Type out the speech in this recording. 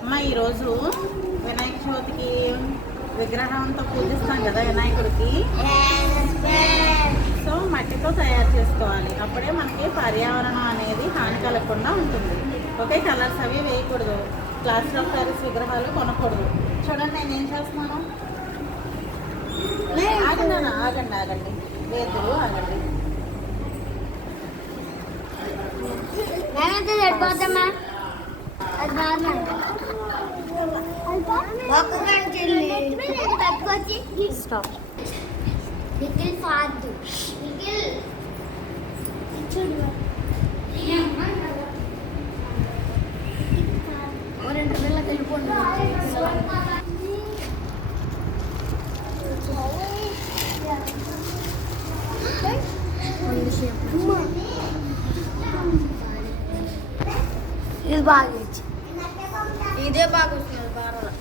అమ్మ ఈరోజు వినాయక చవితికి విగ్రహంతో పూజిస్తాం కదా వినాయకుడికి. సో మట్టితో తయారు చేసుకోవాలి, అప్పుడే మనకి పర్యావరణం అనేది హాని కలగకుండా ఉంటుంది. ఓకే, కలర్స్ అవి వేయకూడదు, ప్లాస్టర్ ఆఫ్ ప్యారిస్ విగ్రహాలు కొనకూడదు. చూడండి నేను ఏం చేస్తున్నాను. ఆగండి అన్న, ఆగండి ఆగండి, లేదు ఆగండి. Stop. Little father. Little. Orang terbelah telepon. Ini bagus. Ini bagus. Baru lah.